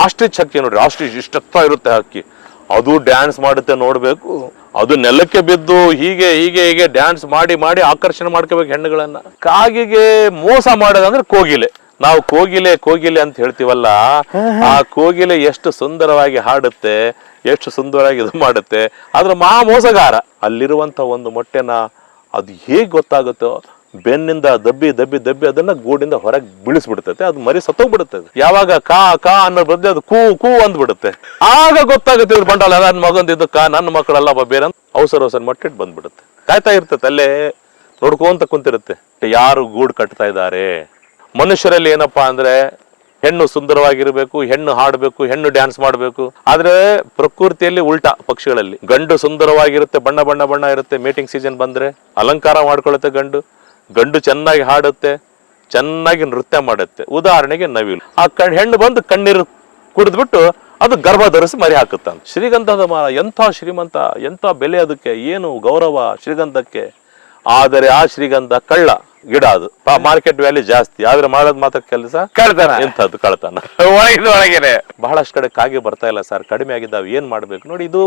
Ostrich ಹಕ್ಕಿ ನೋಡ್ರಿ, ostrich ಇಷ್ಟತ್ತ ಇರುತ್ತೆ ಹಕ್ಕಿ, ಅದು ಡ್ಯಾನ್ಸ್ ಮಾಡುತ್ತೆ ನೋಡ್ಬೇಕು. ಅದು ನೆಲಕ್ಕೆ ಬಿದ್ದು ಹೀಗೆ ಹೀಗೆ ಹೀಗೆ ಡ್ಯಾನ್ಸ್ ಮಾಡಿ ಮಾಡಿ ಆಕರ್ಷಣೆ ಮಾಡ್ಕೋಬೇಕು ಹೆಣ್ಣುಗಳನ್ನ. ಕಾಗಿಗೆ ಮೋಸ ಮಾಡೋದಂದ್ರೆ ಕೋಗಿಲೆ. ನಾವು ಕೋಗಿಲೆ ಕೋಗಿಲೆ ಅಂತ ಹೇಳ್ತೀವಲ್ಲ, ಆ ಕೋಗಿಲೆ ಎಷ್ಟು ಸುಂದರವಾಗಿ ಹಾಡುತ್ತೆ, ಎಷ್ಟು ಸುಂದರವಾಗಿ ಇದು ಮಾಡುತ್ತೆ, ಆದ್ರೆ ಮಹಾ ಮೋಸಗಾರ. ಅಲ್ಲಿರುವಂತ ಒಂದು ಮೊಟ್ಟೆನ ಅದು ಹೇಗ್ ಗೊತ್ತಾಗುತ್ತೋ, ಬೆನ್ನಿಂದ ದಬ್ಬಿ ದಬ್ಬಿ ದಬ್ಬಿ ಅದನ್ನ ಗೂಡಿಂದ ಹೊರಗೆ ಬೀಳಿಸ್ಬಿಡ್ತೈತೆ. ಅದು ಮರಿ ಸತ್ತೋಗ್ಬಿಡುತ್ತೆ. ಯಾವಾಗ ಕಾ ಕಾ ಅನ್ನೋ ಬದ್ದೆ ಅದು ಕೂ ಕೂ ಅಂದ್ಬಿಡುತ್ತೆ. ಆಗ ಗೊತ್ತಾಗುತ್ತೆ ಇವ್ರು ಬಂಡಾಳ, ನನ್ನ ಮಗಂದಿದ್ದು ನನ್ನ ಮಕ್ಕಳೆಲ್ಲ ಬೇರೆ ಅಂತ ಅವಸರ ಮೊಟ್ಟೆಟ್ ಬಂದ್ಬಿಡುತ್ತೆ. ಕಾಯ್ತಾ ಇರ್ತೈತೆ ಅಲ್ಲೇ ನೋಡ್ಕೊಂತ ಕುಂತಿರುತ್ತೆ ಯಾರು ಗೂಡು ಕಟ್ತಾ ಇದ್ದಾರೆ. ಮನುಷ್ಯರಲ್ಲಿ ಏನಪ್ಪಾ ಅಂದ್ರೆ ಹೆಣ್ಣು ಸುಂದರವಾಗಿರ್ಬೇಕು, ಹೆಣ್ಣು ಹಾಡ್ಬೇಕು, ಹೆಣ್ಣು ಡ್ಯಾನ್ಸ್ ಮಾಡ್ಬೇಕು. ಆದ್ರೆ ಪ್ರಕೃತಿಯಲ್ಲಿ ಉಲ್ಟಾ. ಪಕ್ಷಿಗಳಲ್ಲಿ ಗಂಡು ಸುಂದರವಾಗಿರುತ್ತೆ, ಬಣ್ಣ ಬಣ್ಣ ಬಣ್ಣ ಇರುತ್ತೆ. ಮೀಟಿಂಗ್ ಸೀಸನ್ ಬಂದ್ರೆ ಅಲಂಕಾರ ಮಾಡ್ಕೊಳ್ಳುತ್ತೆ ಗಂಡು ಚೆನ್ನಾಗಿ ಹಾಡುತ್ತೆ, ಚೆನ್ನಾಗಿ ನೃತ್ಯ ಮಾಡುತ್ತೆ. ಉದಾಹರಣೆಗೆ ನವಿಲು. ಆ ಹೆಣ್ಣು ಬಂದು ಕಣ್ಣೀರು ಕುಡಿದ್ಬಿಟ್ಟು ಅದು ಗರ್ಭ ಧರಿಸಿ ಮರಿ ಹಾಕುತ್ತ. ಶ್ರೀಗಂಧದ ಮರ ಎಂಥ ಶ್ರೀಮಂತ, ಎಂಥ ಬೆಲೆ, ಅದಕ್ಕೆ ಏನು ಗೌರವ ಶ್ರೀಗಂಧಕ್ಕೆ. ಆದರೆ ಆ ಶ್ರೀಗಂಧ ಕಳ್ಳ ಗಿಡ, ಅದು ಮಾರ್ಕೆಟ್ ವ್ಯಾಲ್ಯೂ ಜಾಸ್ತಿ, ಆದ್ರೆ ಮಾಡೋದ್ ಮಾತ್ರ ಕೆಲಸ ಕಳ್ತನ. ಎಂಥದ್ದು ಕಳ್ತನ. ಒಳಗೇನೆ ಬಹಳಷ್ಟು ಕಡೆ ಕಾಗೆ ಬರ್ತಾ ಇಲ್ಲ ಸರ್, ಕಡಿಮೆ ಆಗಿದ್ದಾವೆ, ಏನ್ ಮಾಡ್ಬೇಕು ನೋಡಿ. ಇದು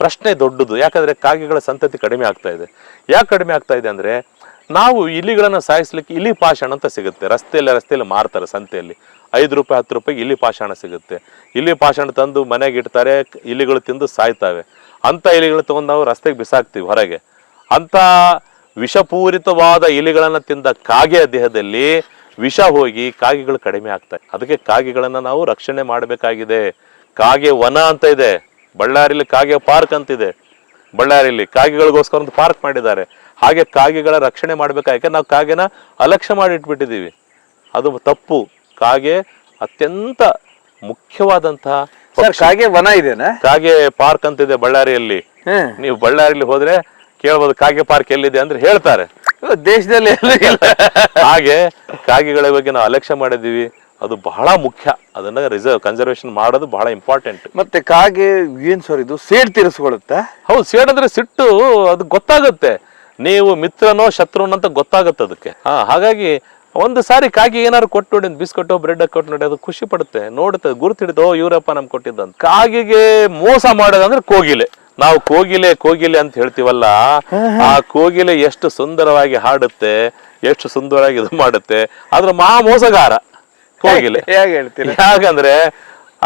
ಪ್ರಶ್ನೆ ದೊಡ್ಡದು. ಯಾಕಂದ್ರೆ ಕಾಗೆಗಳ ಸಂತತಿ ಕಡಿಮೆ ಆಗ್ತಾ ಇದೆ. ಯಾಕೆ ಕಡಿಮೆ ಆಗ್ತಾ ಇದೆ ಅಂದ್ರೆ, ನಾವು ಇಲಿಗಳನ್ನ ಸಾಯಿಸ್ಲಿಕ್ಕೆ ಇಲಿ ಪಾಷಾಣ ಅಂತ ಸಿಗುತ್ತೆ. ರಸ್ತೆಯಲ್ಲಿ ಮಾರ್ತಾರೆ ಸಂತೆಯಲ್ಲಿ. 5 ರೂಪಾಯಿ 10 ರೂಪಾಯಿ ಇಲಿ ಪಾಷಾಣ ಸಿಗುತ್ತೆ. ಇಲಿ ಪಾಷಾಣ ತಂದು ಮನೆಗೆ ಇಡ್ತಾರೆ, ಇಲಿಗಳು ತಿಂದು ಸಾಯ್ತಾವೆ. ಅಂತ ಇಲಿಗಳು ತಗೊಂಡು ನಾವು ರಸ್ತೆಗೆ ಬಿಸಾಕ್ತಿವಿ ಹೊರಗೆ. ಅಂತ ವಿಷಪೂರಿತವಾದ ಇಲಿಗಳನ್ನ ತಿಂದ ಕಾಗೆಯ ದೇಹದಲ್ಲಿ ವಿಷ ಹೋಗಿ ಕಾಗೆಗಳು ಕಡಿಮೆ ಆಗ್ತವೆ. ಅದಕ್ಕೆ ಕಾಗೆಗಳನ್ನ ನಾವು ರಕ್ಷಣೆ ಮಾಡಬೇಕಾಗಿದೆ. ಕಾಗೆ ವನ ಅಂತ ಇದೆ ಬಳ್ಳಾರಿಯಲ್ಲಿ, ಕಾಗೆ ಪಾರ್ಕ್ ಅಂತಿದೆ ಬಳ್ಳಾರಿಯಲ್ಲಿ. ಕಾಗೆಗಳಿಗೋಸ್ಕರ ಒಂದು ಪಾರ್ಕ್ ಮಾಡಿದ್ದಾರೆ. ಹಾಗೆ ಕಾಗೆಗಳ ರಕ್ಷಣೆ ಮಾಡ್ಬೇಕಾಗಿ ನಾವು ಕಾಗೆನ ಅಲಕ್ಷ್ಯ ಮಾಡಿ ಇಟ್ಬಿಟ್ಟಿದೀವಿ. ಅದು ತಪ್ಪು. ಕಾಗೆ ಅತ್ಯಂತ ಮುಖ್ಯವಾದಂತಹ ಕಾಗೆ ವನ ಇದೆನಾ? ಕಾಗೆ ಪಾರ್ಕ್ ಅಂತಿದೆ ಬಳ್ಳಾರಿಯಲ್ಲಿ. ನೀವು ಬಳ್ಳಾರಿಯಲ್ಲಿ ಹೋದ್ರೆ ಕೇಳ್ಬೋದು ಕಾಗೆ ಪಾರ್ಕ್ ಎಲ್ಲಿದೆ ಅಂದ್ರೆ ಹೇಳ್ತಾರೆ. ದೇಶದಲ್ಲಿ ಹಾಗೆ ಕಾಗೆಗಳ ಬಗ್ಗೆ ನಾವು ಅಲಕ್ಷ್ಯ ಮಾಡಿದೀವಿ. ಅದು ಬಹಳ ಮುಖ್ಯ. ಅದನ್ನ ಕನ್ಸರ್ವೇಶನ್ ಮಾಡೋದು ಬಹಳ ಇಂಪಾರ್ಟೆಂಟ್. ಮತ್ತೆ ಕಾಗೆ ಏನ್ ಸರ್ ಇದು ಸೇಡ್ ತೀರಿಸ್ಕೊಳ್ಳುತ್ತಾ? ಹೌದು, ಸೇಡಂದ್ರೆ ಸಿಟ್ಟು. ಅದು ಗೊತ್ತಾಗುತ್ತೆ ನೀವು ಮಿತ್ರನೋ ಶತ್ರುನೋ ಅಂತ ಗೊತ್ತಾಗುತ್ತೆ ಅದಕ್ಕೆ. ಹಾಗಾಗಿ ಒಂದು ಸಾರಿ ಕಾಗೆ ಏನಾದ್ರು ಕೊಟ್ಟು ನೋಡಿ, ಬಿಸ್ಕೊಟ್ಟು ಬ್ರೆಡ್ ಕೊಟ್ಟು ನೋಡಿ, ಅದು ಖುಷಿ ಪಡುತ್ತೆ, ನೋಡುತ್ತೆ, ಗುರುತಿಡಿದು ಇವರಪ್ಪ ನಮ್ಗೆ ಕೊಟ್ಟಿದ್ದಂತ. ಕಾಗೆಗೆ ಮೋಸ ಮಾಡೋದಂದ್ರೆ ಕೋಗಿಲೆ. ನಾವು ಕೋಗಿಲೆ ಕೋಗಿಲೆ ಅಂತ ಹೇಳ್ತೀವಲ್ಲ, ಆ ಕೋಗಿಲೆ ಎಷ್ಟು ಸುಂದರವಾಗಿ ಹಾಡುತ್ತೆ, ಎಷ್ಟು ಸುಂದರವಾಗಿ ಇದು ಮಾಡುತ್ತೆ, ಆದ್ರೆ ಮಹಾ ಮೋಸಗಾರ ಕೋಗಿಲೆ. ಹೇಗೆ ಹೇಳ್ತೀರಿ? ಯಾಕಂದ್ರೆ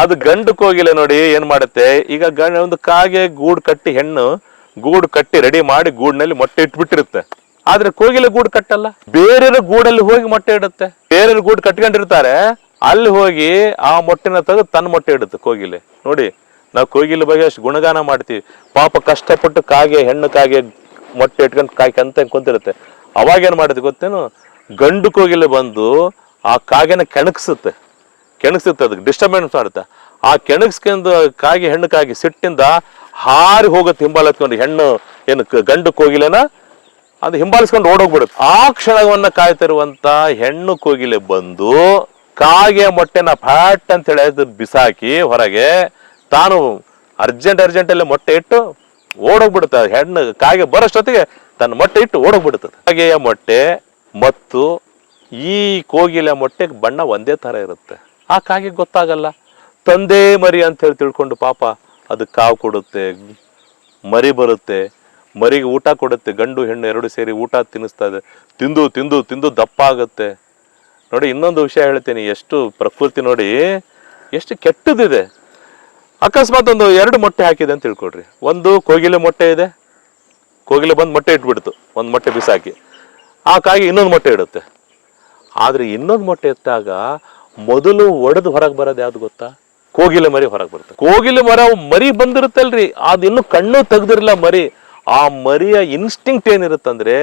ಅದು ಗಂಡು ಕೋಗಿಲೆ ನೋಡಿ ಏನ್ ಮಾಡುತ್ತೆ, ಈಗ ಒಂದು ಕಾಗೆ ಗೂಡು ಕಟ್ಟಿ ರೆಡಿ ಮಾಡಿ ಗೂಡಿನಲ್ಲಿ ಮೊಟ್ಟೆ ಇಟ್ಬಿಟ್ಟಿರುತ್ತೆ. ಆದ್ರೆ ಕೋಗಿಲೆ ಗೂಡು ಕಟ್ಟಲ್ಲ, ಬೇರೆ ಗೂಡಲ್ಲಿ ಹೋಗಿ ಮೊಟ್ಟೆ ಇಡುತ್ತೆ. ಬೇರೆ ಗೂಡು ಕಟ್ಕೊಂಡಿರ್ತಾರೆ, ಅಲ್ಲಿ ಹೋಗಿ ಆ ಮೊಟ್ಟೆನ ತೆಗೆದು ತನ್ನ ಮೊಟ್ಟೆ ಇಡುತ್ತೆ ಕೋಗಿಲೆ. ನೋಡಿ, ನಾವು ಕೋಗಿಲೆ ಬಗ್ಗೆ ಅಷ್ಟು ಗುಣಗಾನ ಮಾಡ್ತೀವಿ. ಪಾಪ ಕಷ್ಟಪಟ್ಟು ಹೆಣ್ಣು ಕಾಗೆ ಮೊಟ್ಟೆ ಇಟ್ಕೊಂಡು ಕಾಯ್ಕಂತ ಕುಂತಿರುತ್ತೆ. ಅವಾಗ ಏನ್ ಮಾಡುತ್ತೆ ಗೊತ್ತೇನು, ಗಂಡು ಕೋಗಿಲೆ ಬಂದು ಆ ಕಾಗೆನ ಕೆಣಕ್ಸುತ್ತೆ, ಅದಕ್ಕೆ ಡಿಸ್ಟರ್ಬೆನ್ಸ್ ಮಾಡುತ್ತೆ. ಆ ಕೆಣಕ್ಸ್ಕೊಂಡು ಹೆಣ್ಣು ಕಾಗೆ ಸಿಟ್ಟಿಂದ ಹಾರಿ ಹೋಗುತ್ತೆ, ಹಿಂಬಾಲಿಸ್ಕೊಂಡು. ಗಂಡು ಕೋಗಿಲೆನ ಅದು ಹಿಂಬಾಲಿಸ್ಕೊಂಡು ಓಡೋಗ್ಬಿಡುತ್ತೆ. ಆ ಕ್ಷಣವನ್ನ ಕಾಯ್ತಿರುವಂತ ಹೆಣ್ಣು ಕೋಗಿಲೆ ಬಂದು ಕಾಗೆ ಮೊಟ್ಟೆನ ಫ್ಯಾಟ್ ಅಂತ ಹೇಳಿ ಬಿಸಾಕಿ ಹೊರಗೆ ತಾನು ಅರ್ಜೆಂಟಲ್ಲಿ ಮೊಟ್ಟೆ ಇಟ್ಟು ಓಡೋಗ್ಬಿಡುತ್ತೆ. ಹೆಣ್ಣು ಕಾಗೆ ಬರೋಷ್ಟೊತ್ತಿಗೆ ತನ್ನ ಮೊಟ್ಟೆ ಇಟ್ಟು ಓಡೋಗ್ಬಿಡುತ್ತದೆ. ಕಾಗೆಯ ಮೊಟ್ಟೆ ಮತ್ತು ಈ ಕೋಗಿಲೆ ಮೊಟ್ಟೆ ಬಣ್ಣ ಒಂದೇ ತರ ಇರುತ್ತೆ. ಆ ಕಾಗೆ ಗೊತ್ತಾಗಲ್ಲ. ತಂದೆ ಮರಿ ಅಂತ ಹೇಳಿ ತಿಳ್ಕೊಂಡು ಪಾಪ ಅದು ಕಾವು ಕೊಡುತ್ತೆ, ಮರಿ ಬರುತ್ತೆ, ಮರಿಗೆ ಊಟ ಕೊಡುತ್ತೆ. ಗಂಡು ಹೆಣ್ಣು ಎರಡು ಸೇರಿ ಊಟ ತಿನ್ನಿಸ್ತದೆ. ತಿಂದು ತಿಂದು ತಿಂದು ದಪ್ಪ ಆಗುತ್ತೆ. ನೋಡಿ, ಇನ್ನೊಂದು ವಿಷಯ ಹೇಳ್ತೀನಿ, ಎಷ್ಟು ಪ್ರಕೃತಿ ನೋಡಿ ಎಷ್ಟು ಕೆಟ್ಟದಿದೆ. ಅಕಸ್ಮಾತ್ ಒಂದು 2 ಮೊಟ್ಟೆ ಹಾಕಿದೆ ಅಂತ ತಿಳ್ಕೊಡ್ರಿ. ಒಂದು ಕೋಗಿಲೆ ಮೊಟ್ಟೆ ಇದೆ, ಕೋಗಿಲೆ ಬಂದು ಮೊಟ್ಟೆ ಇಟ್ಬಿಡ್ತು, ಒಂದು ಮೊಟ್ಟೆ ಬಿಸಾಕಿ. ಆ ಕಾಗೆ ಇನ್ನೊಂದು ಮೊಟ್ಟೆ ಇಡುತ್ತೆ. ಆದ್ರೆ ಇನ್ನೊಂದು ಮೊಟ್ಟೆ ಇಟ್ಟಾಗ ಮೊದಲು ಒಡೆದು ಹೊರಗೆ ಬರೋದು ಯಾವ್ದು ಗೊತ್ತಾ? ಕೋಗಿಲೆ ಮರಿ ಹೊರಗೆ ಬರುತ್ತೆ. ಕೋಗಿಲೆ ಮರಿ ಬಂದಿರುತ್ತಲ್ರಿ, ಅದು ಇನ್ನು ಕಣ್ಣು ತೆಗ್ದಿರಲ್ಲ ಮರಿ. ಆ ಮರಿಯ ಇನ್ಸ್ಟಿಂಕ್ಟ್ ಏನಿರುತ್ತಂದ್ರೆ,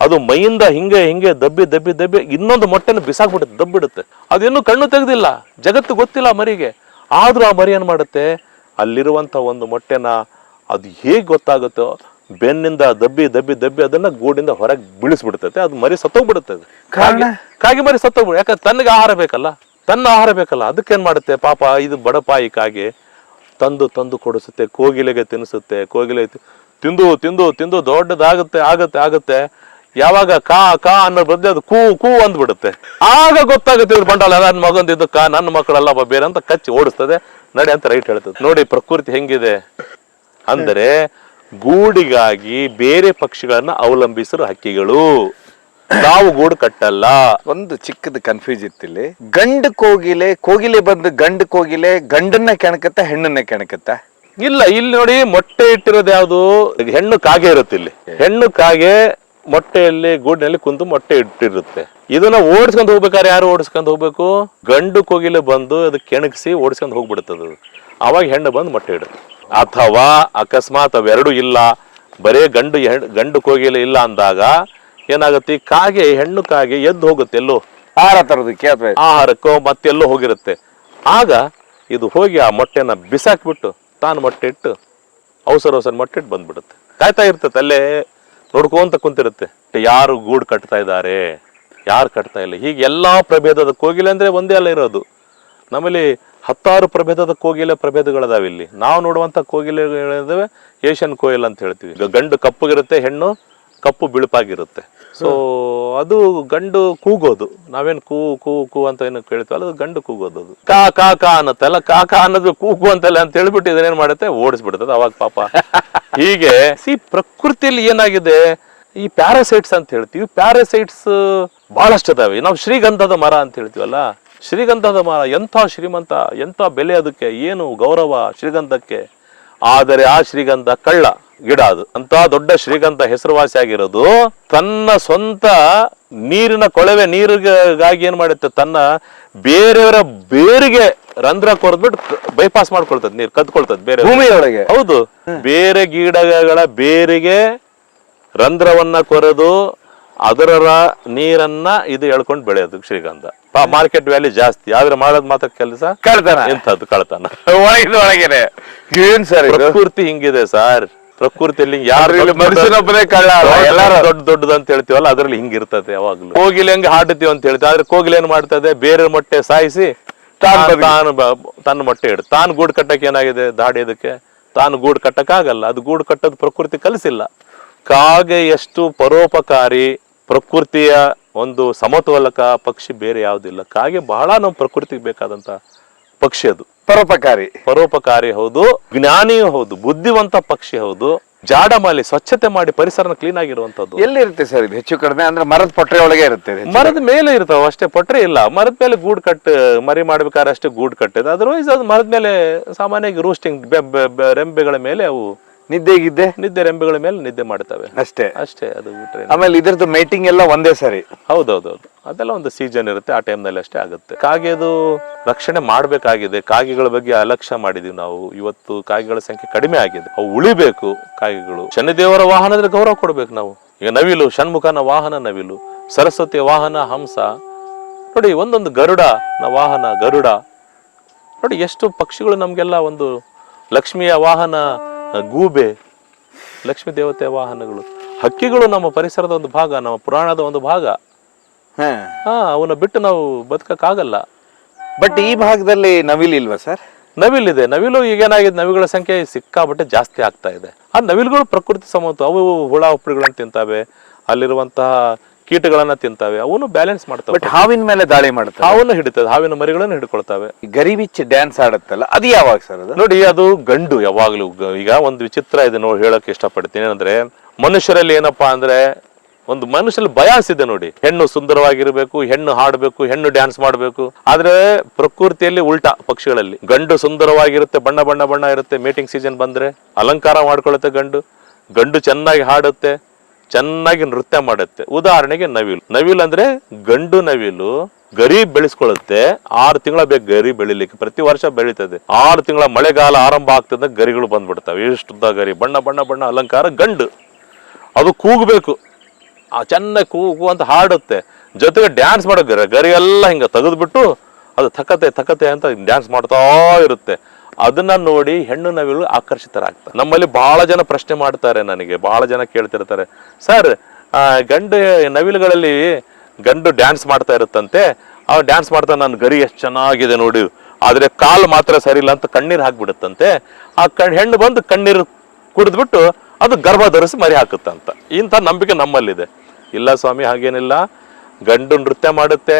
ಅದು ಮೈಯಿಂದ ಹಿಂಗೆ ದಬ್ಬಿ ದಬ್ಬಿ ದಬ್ಬಿ ಇನ್ನೊಂದು ಮೊಟ್ಟೆನ ಬಿಸಾಕ್ಬಿಡುತ್ತೆ, ದಬ್ಬಿಡುತ್ತೆ. ಅದು ಇನ್ನೂ ಕಣ್ಣು ತೆಗ್ದಿಲ್ಲ, ಜಗತ್ತು ಗೊತ್ತಿಲ್ಲ ಮರಿಗೆ. ಆದ್ರೂ ಆ ಮರಿ ಏನ್ ಮಾಡುತ್ತೆ, ಅಲ್ಲಿರುವಂತ ಒಂದು ಮೊಟ್ಟೆನ ಅದು ಹೇಗ್ ಗೊತ್ತಾಗುತ್ತೋ ಬೆನ್ನಿಂದ ದಬ್ಬಿ ದಬ್ಬಿ ದಬ್ಬಿ ಅದನ್ನ ಗೂಡಿಂದ ಹೊರಗೆ ಬೀಳಿಸ್ಬಿಡ್ತೈತೆ. ಅದು ಮರಿ ಸತ್ತೋಗ್ಬಿಡುತ್ತೆ. ಕಾಗೆ ಮರಿ ಸತ್ತೋಗ್ಬಿಡ. ಯಾಕಂದ್ರೆ ತನ್ನಗೆ ಆಹಾರ ಬೇಕಲ್ಲ, ಅದಕ್ಕೇನ್ ಮಾಡುತ್ತೆ ಪಾಪ ಇದು ಬಡಪಾಯಿ ಕಾಗೆ ತಂದು ಕೊಡಿಸುತ್ತೆ, ಕೋಗಿಲೆಗೆ ತಿನ್ನಿಸುತ್ತೆ. ಕೋಗಿಲೆ ತಿಂದು ತಿಂದು ತಿಂದು ದೊಡ್ಡದಾಗುತ್ತೆ. ಯಾವಾಗ ಕಾ ಅನ್ನೋ ಬದ್ದೆ ಅದು ಕೂ ಅಂದ್ಬಿಡುತ್ತೆ. ಆಗ ಗೊತ್ತಾಗುತ್ತೆ ಇವ್ರು ಬಂಡಾಳ ನನ್ನ ಮಗಂದಿದ್ದು ನನ್ನ ಮಕ್ಕಳೆಲ್ಲ ಬೇರೆ ಅಂತ ಕಚ್ಚಿ ಓಡಿಸ್ತದೆ. ನಡಿ ಅಂತ ರೈಟ್ ಹೇಳ್ತದೆ. ನೋಡಿ ಪ್ರಕೃತಿ ಹೆಂಗಿದೆ ಅಂದರೆ, ಗೂಡಿಗಾಗಿ ಬೇರೆ ಪಕ್ಷಿಗಳನ್ನ ಅವಲಂಬಿಸಿರೋ ಹಕ್ಕಿಗಳು. ನಾವು ಗೂಡು ಕಟ್ಟಲ್ಲ. ಒಂದು ಚಿಕ್ಕದ ಕನ್ಫ್ಯೂಸ್ ಇತ್ತಿಲ್ಲಿ. ಗಂಡು ಕೋಗಿಲೆ ಬಂದು ಗಂಡು ಕೋಗಿಲೆ ಗಂಡನ್ನ ಕೆಣಕತ್ತ ಹೆಣ್ಣನ್ನ ಕೆಣಕತ್ತ? ಇಲ್ಲ, ಇಲ್ಲಿ ನೋಡಿ ಮೊಟ್ಟೆ ಇಟ್ಟಿರೋದು ಯಾವ್ದು? ಹೆಣ್ಣು ಕಾಗೆ ಇರುತ್ತೆ. ಇಲ್ಲಿ ಹೆಣ್ಣು ಕಾಗೆ ಮೊಟ್ಟೆಯಲ್ಲಿ ಗೂಡಿನಲ್ಲಿ ಕುಂತು ಮೊಟ್ಟೆ ಇಟ್ಟಿರುತ್ತೆ. ಇದನ್ನ ಓಡಿಸ್ಕೊಂಡು ಹೋಗ್ಬೇಕಾದ್ರೆ ಯಾರು ಓಡಿಸ್ಕೊಂಡು ಹೋಗ್ಬೇಕು? ಗಂಡು ಕೋಗಿಲೆ ಬಂದು ಅದಕ್ಕೆ ಕೆಣಗಿಸಿ ಓಡಿಸ್ಕೊಂಡು ಹೋಗ್ಬಿಡುತ್ತದೆ. ಅವಾಗ ಹೆಣ್ಣು ಬಂದು ಮೊಟ್ಟೆ ಇಡುತ್ತೆ. ಅಥವಾ ಅಕಸ್ಮಾತ್ ಅವೆರಡು ಇಲ್ಲ, ಬರೇ ಗಂಡು ಕೋಗಿಲೆ ಇಲ್ಲ ಅಂದಾಗ ಏನಾಗುತ್ತೆ? ಕಾಗೆ ಹೆಣ್ಣು ಕಾಗೆ ಎದ್ದು ಹೋಗುತ್ತೆ ಎಲ್ಲೋ ಆಹಾರ ತರೋದಕ್ಕೆ ಅಥವಾ ಆಹಾರಕ್ಕೋ ಮತ್ತೆಲ್ಲೋ ಹೋಗಿರುತ್ತೆ. ಆಗ ಇದು ಹೋಗಿ ಆ ಮೊಟ್ಟೆನ ಬಿಸಾಕ್ಬಿಟ್ಟು ತಾನು ಮೊಟ್ಟೆ ಇಟ್ಟು ಅವಸರ ಮೊಟ್ಟೆ ಇಟ್ಟು ಬಂದ್ಬಿಡುತ್ತೆ. ಕಾಯ್ತಾ ಇರ್ತದೆ ಅಲ್ಲೇ ನೋಡ್ಕೊಂತ ಕುಂತಿರುತ್ತೆ, ಯಾರು ಗೂಡು ಕಟ್ತಾ ಇದ್ದಾರೆ, ಯಾರು ಕಟ್ತಾ ಇಲ್ಲ. ಹೀಗೆ ಎಲ್ಲಾ ಪ್ರಭೇದದ ಕೋಗಿಲೆ ಅಂದ್ರೆ ಒಂದೇ ಅಲ್ಲ ಇರೋದು. ನಮ್ಮಲ್ಲಿ 10 ಪ್ರಭೇದದ ಕೋಗಿಲೆ ಪ್ರಭೇದಗಳದಾವೆ. ಇಲ್ಲಿ ನಾವು ನೋಡುವಂತ ಕೋಗಿಲೆಗಳಿದಾವೆ ಏಷ್ಯನ್ ಕೋಯಿಲ್ ಅಂತ ಹೇಳ್ತೀವಿ. ಗಂಡು ಕಪ್ಪಗಿರುತ್ತೆ, ಹೆಣ್ಣು ಕಪ್ಪು ಬಿಳುಪಾಗಿರುತ್ತೆ. ಸೊ ಅದು ಗಂಡು ಕೂಗೋದು. ನಾವೇನ್ ಕೂ ಕೂ ಕೂ ಅಂತ ಏನು ಕೇಳ್ತೀವಲ್ಲ, ಅದು ಗಂಡು ಕೂಗೋದು. ಅದು ಕಾ ಅನ್ನತ್ತಲ್ಲ, ಕಾ ಅನ್ನೋದು ಕೂಗು ಅಂತಲ್ಲ ಅಂತ ಹೇಳ್ಬಿಟ್ಟು ಇದನ್ನೇನ್ ಮಾಡುತ್ತೆ, ಓಡಿಸ್ಬಿಡ್ತದೆ. ಅವಾಗ ಪಾಪ ಹೀಗೆ ಪ್ರಕೃತಿಯಲ್ಲಿ ಏನಾಗಿದೆ, ಈ ಪ್ಯಾರಾಸೈಟ್ಸ್ ಅಂತ ಹೇಳ್ತೀವಿ. ಪ್ಯಾರಾಸೈಟ್ಸ್ ಬಹಳಷ್ಟು ಅದಾವೆ. ನಾವು ಶ್ರೀಗಂಧದ ಮರ ಅಂತ ಹೇಳ್ತೀವಲ್ಲ, ಶ್ರೀಗಂಧದ ಮರ ಎಂಥ ಶ್ರೀಮಂತ, ಎಂಥ ಬೆಲೆ, ಅದಕ್ಕೆ ಏನು ಗೌರವ ಶ್ರೀಗಂಧಕ್ಕೆ. ಆದರೆ ಆ ಶ್ರೀಗಂಧ ಕಳ್ಳ ಗಿಡ. ಅದು ಅಂತ ದೊಡ್ಡ ಶ್ರೀಗಂಧ ಹೆಸರುವಾಸಿ ಆಗಿರೋದು ತನ್ನ ಸ್ವಂತ ನೀರಿನ ಕೊಳವೆ ನೀರಿಗಾಗಿ ಏನ್ ಮಾಡುತ್ತೆ, ತನ್ನ ಬೇರೆಯವರ ಬೇರಿಗೆ ರಂಧ್ರ ಕೊರೆದ್ಬಿಟ್ಟು ಬೈಪಾಸ್ ಮಾಡ್ಕೊಳ್ತದೆ, ನೀರು ಕದ್ಕೊಳ್ತದೆ ಬೇರೆ ಭೂಮಿಯೊಳಗೆ. ಹೌದು, ಬೇರೆ ಗಿಡಗಳ ಬೇರಿಗೆ ರಂಧ್ರವನ್ನ ಕೊರೆದು ಅದರ ನೀರನ್ನ ಇದು ಎಳ್ಕೊಂಡು ಬೆಳೆಯೋದು ಶ್ರೀಗಂಧ. ಮಾರ್ಕೆಟ್ ವ್ಯಾಲ್ಯೂ ಜಾಸ್ತಿ, ಆದ್ರೆ ಮಾಡೋದ್ ಮಾತ್ರ ಕೆಲಸ ಕಳ್ತನ. ಎಂಥದ್ದು ಕಳ್ತನ. ಒಳಗಿನ ಏನ್ ಸರ್ ಪ್ರಕೃತಿ ಹಿಂಗಿದೆ ಸರ್. ಪ್ರಕೃತಿಯಲ್ಲಿ ಯಾರು ಮನುಷ್ಯನೊಬ್ಬನೇ ಕಳ್ಳ, ಎಲ್ಲಾರು ದೊಡ್ಡದು ಅಂತ ಹೇಳ್ತೀವಲ್ಲ, ಅದ್ರಲ್ಲಿ ಹಿಂಗಿರ್ತದೆ ಯಾವಾಗ್ಲೂ. ಕೋಗಿಲೆ ಹಂಗೆ ಹಾಡುತ್ತೀವಿ ಅಂತ ಹೇಳ್ತೀವಿ, ಆದ್ರೆ ಕೋಗಿಲೆ ಏನ್ ಮಾಡ್ತದೆ, ಬೇರೆ ಮೊಟ್ಟೆ ಸಾಯಿಸಿ ತನ್ನ ಮೊಟ್ಟೆ ಇಡು. ತಾನು ಗೂಡು ಕಟ್ಟಕ್ಕೆ ಏನಾಗಿದೆ ದಾಡಿ, ಅದಕ್ಕೆ ತಾನು ಗೂಡು ಕಟ್ಟಕ್ ಆಗಲ್ಲ. ಅದು ಗೂಡು ಕಟ್ಟೋದು ಪ್ರಕೃತಿ ಕಲಿಸಿಲ್ಲ. ಕಾಗೆ ಎಷ್ಟು ಪರೋಪಕಾರಿ, ಪ್ರಕೃತಿಯ ಒಂದು ಸಮತೋಲಕ ಪಕ್ಷಿ ಬೇರೆ ಯಾವುದಿಲ್ಲ. ಕಾಗೆ ಬಹಳ ನಮ್ಮ ಪ್ರಕೃತಿಗೆ ಬೇಕಾದಂತ ಪಕ್ಷಿ. ಅದು ಪರೋಪಕಾರಿ ಹೌದು, ಜ್ಞಾನಿಯೂ ಹೌದು, ಬುದ್ಧಿವಂತ ಪಕ್ಷಿ ಹೌದು. ಜಾಡಮಾಲಿ ಸ್ವಚ್ಛತೆ ಮಾಡಿ ಪರಿಸರನ ಕ್ಲೀನ್ ಆಗಿರುವಂತದ್ದು. ಎಲ್ಲಿರುತ್ತೆ ಸರ್ ಇದು ಹೆಚ್ಚು ಕಡಿಮೆ? ಅಂದ್ರೆ ಮರದ ಪೊಟ್ರೆ ಒಳಗೆ ಇರುತ್ತೆ, ಮರದ ಮೇಲೆ ಇರ್ತಾವ ಅಷ್ಟೇ, ಪೊಟ್ರೆ ಇಲ್ಲ. ಮರದ ಮೇಲೆ ಗೂಡು ಮರಿ ಮಾಡ್ಬೇಕಾದ್ರೆ ಅಷ್ಟೇ ಗೂಡು ಕಟ್ಟಿದೆ. ಅದರ್ವೈಸ್ ಅದು ಮರದ ಮೇಲೆ ಸಾಮಾನ್ಯವಾಗಿ ರೂಸ್ಟಿಂಗ್ ರೆಂಬೆಗಳ ಮೇಲೆ ಅವು ನಿದ್ದೆ ರೆಂಬೆಗಳ ಮೇಲೆ ನಿದ್ದೆ ಮಾಡ್ತವೆ ಅಷ್ಟೇ. ಅದು ಬಿಟ್ರೆ ಆಮೇಲೆ ಇದ್ರದ್ದು ಮೈಟಿಂಗ್ ಎಲ್ಲ ಒಂದೇ ಸರಿ. ಹೌದೌದು, ಅದೆಲ್ಲ ಒಂದು ಸೀಸನ್ ಇರುತ್ತೆ, ಆ ಟೈಮ್ ನಲ್ಲಿ ಅಷ್ಟೇ ಆಗುತ್ತೆ. ಕಾಗೆದು ರಕ್ಷಣೆ ಮಾಡ್ಬೇಕಾಗಿದೆ. ಕಾಗೆಗಳ ಬಗ್ಗೆ ಅಲಕ್ಷ್ಯ ಮಾಡಿದೀವಿ ನಾವು. ಇವತ್ತು ಕಾಗೆಗಳ ಸಂಖ್ಯೆ ಕಡಿಮೆ ಆಗಿದೆ, ಅವು ಉಳಿಬೇಕು. ಕಾಗೆಗಳು ಶನಿದೇವರ ವಾಹನದ ಗೌರವ ಕೊಡ್ಬೇಕು ನಾವು. ಈಗ ನವಿಲು, ಷಣ್ಮುಖನ ವಾಹನ ನವಿಲು, ಸರಸ್ವತಿಯ ವಾಹನ ಹಂಸ. ನೋಡಿ, ಒಂದೊಂದು ಗರುಡನ ವಾಹನ ಗರುಡ. ನೋಡಿ ಎಷ್ಟು ಪಕ್ಷಿಗಳು ನಮ್ಗೆಲ್ಲ ಒಂದು. ಲಕ್ಷ್ಮಿಯ ವಾಹನ ಗೂಬೆ, ಲಕ್ಷ್ಮೀ ದೇವತೆಯ ವಾಹನಗಳು. ಹಕ್ಕಿಗಳು ನಮ್ಮ ಪರಿಸರದ ಒಂದು ಭಾಗ, ನಮ್ಮ ಪುರಾಣದ ಒಂದು ಭಾಗ. ಅವನ್ನ ಬಿಟ್ಟು ನಾವು ಬದುಕಕ್ಕಾಗಲ್ಲ. ಬಟ್ ಈ ಭಾಗದಲ್ಲಿ ನವಿಲು ಇಲ್ವಾ ಸರ್? ನವಿಲಿದೆ. ನವಿಲು ಈಗೇನಾಗಿದೆ, ನವಿಗಳ ಸಂಖ್ಯೆ ಸಿಕ್ಕಾಬಟ್ಟೆ ಜಾಸ್ತಿ ಆಗ್ತಾ ಇದೆ. ಆ ನವಿಲುಗಳು ಪ್ರಕೃತಿ ಸಮತ. ಅವು ಹುಳ ಹುಪ್ಪಳಿಗಳನ್ನ ತಿಂತಾವೆ, ಅಲ್ಲಿರುವಂತಹ ಕೀಟಗಳನ್ನ ತಿಂತಾವೆ, ಅವನು ಬ್ಯಾಲೆನ್ಸ್ ಮಾಡ್ತಾವೆ. ಬಟ್ ಹಾವಿನ ಮೇಲೆ ದಾಳಿ ಮಾಡ್ತಾವೆ, ಹಾವನ್ನು ಹಿಡಿತದೆ, ಹಾವಿನ ಮರಿಗಳನ್ನು ಹಿಡ್ಕೊಳ್ತಾವೆ. ಗರಿಬಿಚ್ಚಿ ಡ್ಯಾನ್ಸ್ ಆಡುತ್ತಲ್ಲ, ಅದು ಯಾವಾಗ ಸರ್? ಅದು ನೋಡಿ, ಅದು ಗಂಡು ಯಾವಾಗ್ಲೂ. ಈಗ ಒಂದು ವಿಚಿತ್ರ ಇದೆ ನೋಡಿ, ಹೇಳಕ್ ಇಷ್ಟಪಡ್ತೀನಿ. ಏನಂದ್ರೆ, ಮನುಷ್ಯರಲ್ಲಿ ಏನಪ್ಪಾ ಅಂದ್ರೆ, ಒಂದು ಮನುಷ್ಯರಲ್ಲಿ ಬಯಾಸ್ ಇದೆ ನೋಡಿ. ಹೆಣ್ಣು ಸುಂದರವಾಗಿರ್ಬೇಕು, ಹೆಣ್ಣು ಹಾಡ್ಬೇಕು, ಹೆಣ್ಣು ಡ್ಯಾನ್ಸ್ ಮಾಡ್ಬೇಕು. ಆದ್ರೆ ಪ್ರಕೃತಿಯಲ್ಲಿ ಉಲ್ಟಾ. ಪಕ್ಷಿಗಳಲ್ಲಿ ಗಂಡು ಸುಂದರವಾಗಿರುತ್ತೆ, ಬಣ್ಣ ಇರುತ್ತೆ. ಮೀಟಿಂಗ್ ಸೀಸನ್ ಬಂದ್ರೆ ಅಲಂಕಾರ ಮಾಡ್ಕೊಳ್ಳುತ್ತೆ ಗಂಡು ಚೆನ್ನಾಗಿ ಹಾಡುತ್ತೆ, ಚೆನ್ನಾಗಿ ನೃತ್ಯ ಮಾಡುತ್ತೆ. ಉದಾಹರಣೆಗೆ ನವಿಲು ಅಂದ್ರೆ ಗಂಡು ನವಿಲು ಗರಿ ಬೆಳೆಸ್ಕೊಳ್ಳುತ್ತೆ. 6 ತಿಂಗಳ ಬೇಕು ಗರಿ ಬೆಳಿಲಿಕ್ಕೆ, ಪ್ರತಿ ವರ್ಷ ಬೆಳೀತದೆ. 6 ತಿಂಗಳ ಮಳೆಗಾಲ ಆರಂಭ ಆಗ್ತದೆ, ಗರಿಗಳು ಬಂದ್ಬಿಡ್ತವೆ. ಇಷ್ಟುದ್ದ ಗರಿ, ಬಣ್ಣ ಅಲಂಕಾರ. ಗಂಡು ಅದು ಕೂಗಬೇಕು, ಚೆನ್ನಾಗಿ ಕೂಗು ಅಂತ ಹಾಡುತ್ತೆ. ಜೊತೆಗೆ ಡ್ಯಾನ್ಸ್ ಮಾಡೋ ಗರಿ ಎಲ್ಲ ಹಿಂಗ ತೆಗೆದ್ಬಿಟ್ಟು ಅದು ತಕತೆ ಅಂತ ಡ್ಯಾನ್ಸ್ ಮಾಡ್ತಾ ಇರುತ್ತೆ. ಅದನ್ನ ನೋಡಿ ಹೆಣ್ಣು ನವಿಲು ಆಕರ್ಷಿತರಾಗ್ತಾರೆ. ನಮ್ಮಲ್ಲಿ ಬಹಳ ಜನ ಪ್ರಶ್ನೆ ಮಾಡ್ತಾರೆ, ನನಗೆ ಬಹಳ ಜನ ಕೇಳ್ತಿರ್ತಾರೆ, ಸರ್ ಗಂಡು ನವಿಲುಗಳಲ್ಲಿ ಗಂಡು ಡ್ಯಾನ್ಸ್ ಮಾಡ್ತಾ ಇರುತ್ತಂತೆ, ಅವ್ ಡ್ಯಾನ್ಸ್ ಮಾಡ್ತಾ ನನ್ನ ಗರಿ ಎಷ್ಟು ಚೆನ್ನಾಗಿದೆ ನೋಡಿ, ಆದ್ರೆ ಕಾಲು ಮಾತ್ರ ಸರಿ ಇಲ್ಲ ಅಂತ ಕಣ್ಣೀರು ಹಾಕ್ಬಿಡುತ್ತಂತೆ. ಆ ಹೆಣ್ಣು ಬಂದು ಕಣ್ಣೀರು ಕುಡಿದ್ಬಿಟ್ಟು ಅದು ಗರ್ಭ ಧರಿಸಿ ಮರಿ ಹಾಕುತ್ತಂತ. ಇಂಥ ನಂಬಿಕೆ ನಮ್ಮಲ್ಲಿದೆ. ಇಲ್ಲ ಸ್ವಾಮಿ, ಹಾಗೇನಿಲ್ಲ. ಗಂಡು ನೃತ್ಯ ಮಾಡುತ್ತೆ.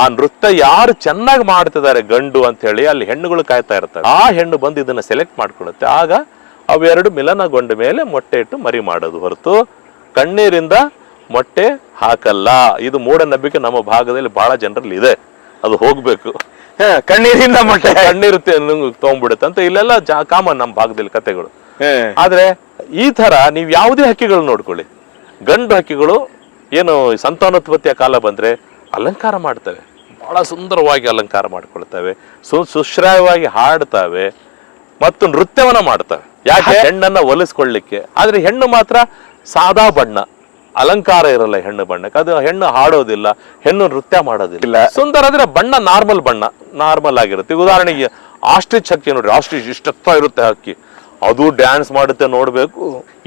ಆ ನೃತ್ಯ ಯಾರು ಚೆನ್ನಾಗಿ ಮಾಡ್ತಿದ್ದಾರೆ ಗಂಡು ಅಂತ ಹೇಳಿ ಅಲ್ಲಿ ಹೆಣ್ಣುಗಳು ಕಾಯ್ತಾ ಇರ್ತಾರೆ. ಆ ಹೆಣ್ಣು ಬಂದು ಇದನ್ನ ಸೆಲೆಕ್ಟ್ ಮಾಡ್ಕೊಳ್ಳುತ್ತೆ. ಆಗ ಅವೆರಡು ಮಿಲನಗೊಂಡ ಮೇಲೆ ಮೊಟ್ಟೆ ಇಟ್ಟು ಮರಿ ಮಾಡೋದು ಹೊರತು ಕಣ್ಣೀರಿಂದ ಮೊಟ್ಟೆ ಹಾಕಲ್ಲ. ಇದು ಮೂಢನಂಬಿಕೆ ನಮ್ಮ ಭಾಗದಲ್ಲಿ ಬಹಳ ಜನರಲ್ಲಿ ಇದೆ. ಅದು ಹೋಗ್ಬೇಕು. ಕಣ್ಣೀರಿಂದ ಮೊಟ್ಟೆ, ಕಣ್ಣೀರು ತಗೊಂಡ್ಬಿಡುತ್ತೆ ಅಂತ ಇಲ್ಲೆಲ್ಲ ಕಾಮನ್ ನಮ್ಮ ಭಾಗದಲ್ಲಿ ಕತೆಗಳು. ಆದ್ರೆ ಈ ತರ ನೀವು ಯಾವುದೇ ಹಕ್ಕಿಗಳು ನೋಡ್ಕೊಳ್ಳಿ, ಗಂಡು ಹಕ್ಕಿಗಳು ಏನು ಸಂತಾನೋತ್ಪತ್ತಿಯ ಕಾಲ ಬಂದ್ರೆ ಅಲಂಕಾರ ಮಾಡ್ತವೆ, ಬಹಳ ಸುಂದರವಾಗಿ ಅಲಂಕಾರ ಮಾಡ್ಕೊಳ್ತವೆ, ಸುಶ್ರಾಯವಾಗಿ ಹಾಡ್ತವೆ ಮತ್ತು ನೃತ್ಯವನ್ನ ಮಾಡ್ತವೆ. ಯಾಕೆ? ಹೆಣ್ಣನ್ನ ಒಲಿಸ್ಕೊಳ್ಳಿಕ್ಕೆ. ಆದ್ರೆ ಹೆಣ್ಣು ಮಾತ್ರ ಸಾದಾ ಬಣ್ಣ, ಅಲಂಕಾರ ಇರಲ್ಲ ಹೆಣ್ಣು ಬಣ್ಣಕ್ಕೆ. ಅದು ಹೆಣ್ಣು ಹಾಡೋದಿಲ್ಲ, ಹೆಣ್ಣು ನೃತ್ಯ ಮಾಡೋದಿಲ್ಲ. ಸುಂದರ ಅಂದ್ರೆ ಬಣ್ಣ ನಾರ್ಮಲ್ ಬಣ್ಣ, ನಾರ್ಮಲ್ ಆಗಿರುತ್ತೆ. ಉದಾಹರಣೆಗೆ ಆಸ್ಟ್ರಿಚ್ ಹಕ್ಕಿ ನೋಡ್ರಿ, ಆಸ್ಟ್ರಿಚ್ ಇಷ್ಟು ಎತ್ತರ ಇರುತ್ತೆ ಹಕ್ಕಿ, ಅದು ಡ್ಯಾನ್ಸ್ ಮಾಡುತ್ತೆ ನೋಡ್ಬೇಕು.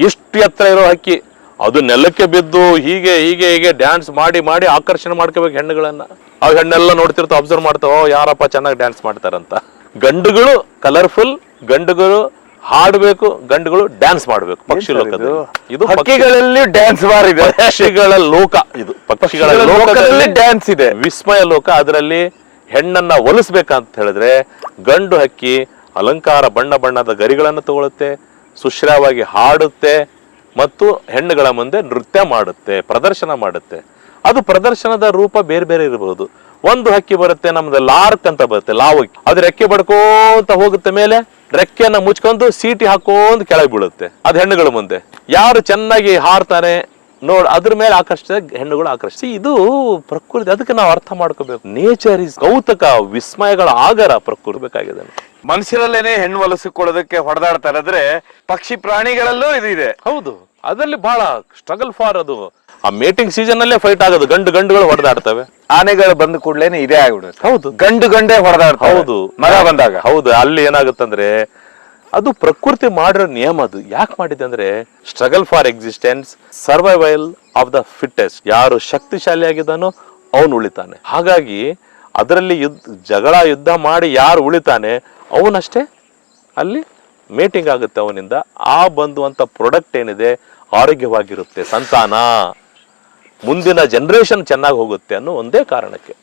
ಎಷ್ಟು ಎತ್ತರ ಇರೋ ಹಕ್ಕಿ ಅದು ನೆಲಕ್ಕೆ ಬಿದ್ದು ಹೀಗೆ ಹೀಗೆ ಹೀಗೆ ಡ್ಯಾನ್ಸ್ ಮಾಡಿ ಮಾಡಿ ಆಕರ್ಷಣೆ ಮಾಡ್ಕೋಬೇಕು ಹೆಣ್ಣುಗಳನ್ನ. ಆ ಹೆಣ್ಣೆಲ್ಲ ನೋಡ್ತಿರ್ತಾವ, ಅಬ್ಸರ್ವ್ ಮಾಡ್ತಾವ, ಯಾರಪ್ಪ ಚೆನ್ನಾಗಿ ಡ್ಯಾನ್ಸ್ ಮಾಡ್ತಾರಂತ. ಗಂಡುಗಳು ಕಲರ್ಫುಲ್, ಗಂಡುಗಳು ಹಾಡಬೇಕು, ಗಂಡುಗಳು ಡ್ಯಾನ್ಸ್ ಮಾಡ್ಬೇಕು. ಪಕ್ಷಿ ಲೋಕದಲ್ಲಿ ಇದು ಹಕ್ಕಿಗಳಲ್ಲಿ ಡ್ಯಾನ್ಸ್ ಬಾರ್ ಇದೆ. ಪಕ್ಷಿಗಳ ಲೋಕ ಇದು, ಪಕ್ಷಿಗಳ ಲೋಕದಲ್ಲಿ ಡ್ಯಾನ್ಸ್ ಇದೆ, ವಿಸ್ಮಯ ಲೋಕ. ಅದರಲ್ಲಿ ಹೆಣ್ಣನ್ನ ಒಲಿಸ್ಬೇಕಂತ ಹೇಳಿದ್ರೆ ಗಂಡು ಹಕ್ಕಿ ಅಲಂಕಾರ ಬಣ್ಣ ಬಣ್ಣದ ಗರಿಗಳನ್ನು ತಗೊಳುತ್ತೆ, ಸುಶ್ರಾವಾಗಿ ಹಾಡುತ್ತೆ ಮತ್ತು ಹೆಣ್ಣುಗಳ ಮುಂದೆ ನೃತ್ಯ ಮಾಡುತ್ತೆ, ಪ್ರದರ್ಶನ ಮಾಡುತ್ತೆ. ಅದು ಪ್ರದರ್ಶನದ ರೂಪ ಬೇರೆ ಬೇರೆ ಇರಬಹುದು. ಒಂದು ಹಕ್ಕಿ ಬರುತ್ತೆ ನಮ್ದು ಲಾರ್ಕ್ ಅಂತ ಬರುತ್ತೆ, ಲಾವಕ್ಕಿ. ಅದು ರೆಕ್ಕೆ ಬಡ್ಕೋಂತ ಹೋಗುತ್ತೆ ಮೇಲೆ, ರೆಕ್ಕೆಯನ್ನ ಮುಚ್ಕೊಂಡು ಸೀಟಿ ಹಾಕೋಂದು ಕೆಳಗೆ ಬೀಳುತ್ತೆ. ಅದು ಹೆಣ್ಣುಗಳ ಮುಂದೆ. ಯಾರು ಚೆನ್ನಾಗಿ ಹಾರ್ತಾನೆ ಅದ್ರ ಮೇಲೆ ಆಕರ್ಷಿಸಿದ ಹೆಣ್ಣುಗಳು ಆಕರ್ಷಿಸಿ. ಇದು ಪ್ರಕೃತಿ, ಅದಕ್ಕೆ ನಾವು ಅರ್ಥ ಮಾಡ್ಕೋಬೇಕು. ನೇಚರ್ ಇಸ್ ಕೌತಕ, ವಿಸ್ಮಯಗಳ ಆಗರ ಪ್ರಕೃತಿ ಬೇಕಾಗಿದೆ. ಮನುಷ್ಯರಲ್ಲೇನೆ ಹೆಣ್ಣು ಒಲಿಸಿಕೊಳ್ಳೋದಕ್ಕೆ ಹೊಡೆದಾಡ್ತಾರೆ, ಆದ್ರೆ ಪಕ್ಷಿ ಪ್ರಾಣಿಗಳಲ್ಲೂ ಇದು ಇದೆ. ಹೌದು, ಅದರಲ್ಲಿ ಬಹಳ ಸ್ಟ್ರಗಲ್ ಫಾರ್. ಅದು ಆ ಮೇಟಿಂಗ್ ಸೀಸನ್ ಅಲ್ಲೇ ಫೈಟ್ ಆಗೋದು. ಗಂಡುಗಳು ಹೊಡೆದಾಡ್ತವೆ. ಆನೆಗಳು ಬಂದ ಕೂಡ್ಲೇನೆ ಇದೇ ಆಗ್ಬಿಡುತ್ತೆ. ಹೌದು, ಗಂಡೇ ಹೊಡೆದಾಡ್ತವೆ. ಹೌದು, ಮರ ಬಂದಾಗ. ಹೌದು, ಅಲ್ಲಿ ಏನಾಗುತ್ತಂದ್ರೆ ಅದು ಪ್ರಕೃತಿ ಮಾಡಿರೋ ನಿಯಮ. ಅದು ಯಾಕೆ ಮಾಡಿದೆ ಅಂದ್ರೆ struggle for existence, survival of the fittest. ಯಾರು ಶಕ್ತಿಶಾಲಿಯಾಗಿದ್ದಾನೋ ಅವನು ಉಳಿತಾನೆ. ಹಾಗಾಗಿ ಅದರಲ್ಲಿ ಯುದ್ಧ ಮಾಡಿ ಯಾರು ಉಳಿತಾನೆ ಅವನಷ್ಟೇ ಅಲ್ಲಿ ಮೇಟಿಂಗ್ ಆಗುತ್ತೆ ಅವನಿಂದ. ಆ ಬಂದುವಂತ ಪ್ರಾಡಕ್ಟ್ ಏನಿದೆ ಆರೋಗ್ಯವಾಗಿರುತ್ತೆ, ಸಂತಾನ ಮುಂದಿನ ಜನರೇಷನ್ ಚೆನ್ನಾಗಿ ಹೋಗುತ್ತೆ ಅನ್ನೋ ಒಂದೇ ಕಾರಣಕ್ಕೆ.